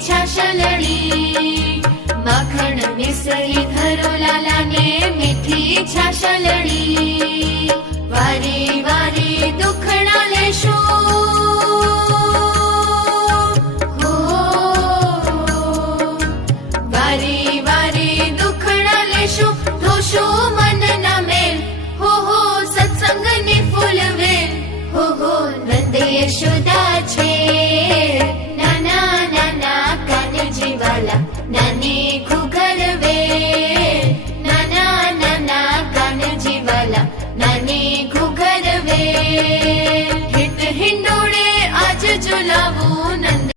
છાશલડી, માખણ મિસરી ઘરો લાલાને મીઠી છાશલડી. વારે વારે દુખણા લેશું,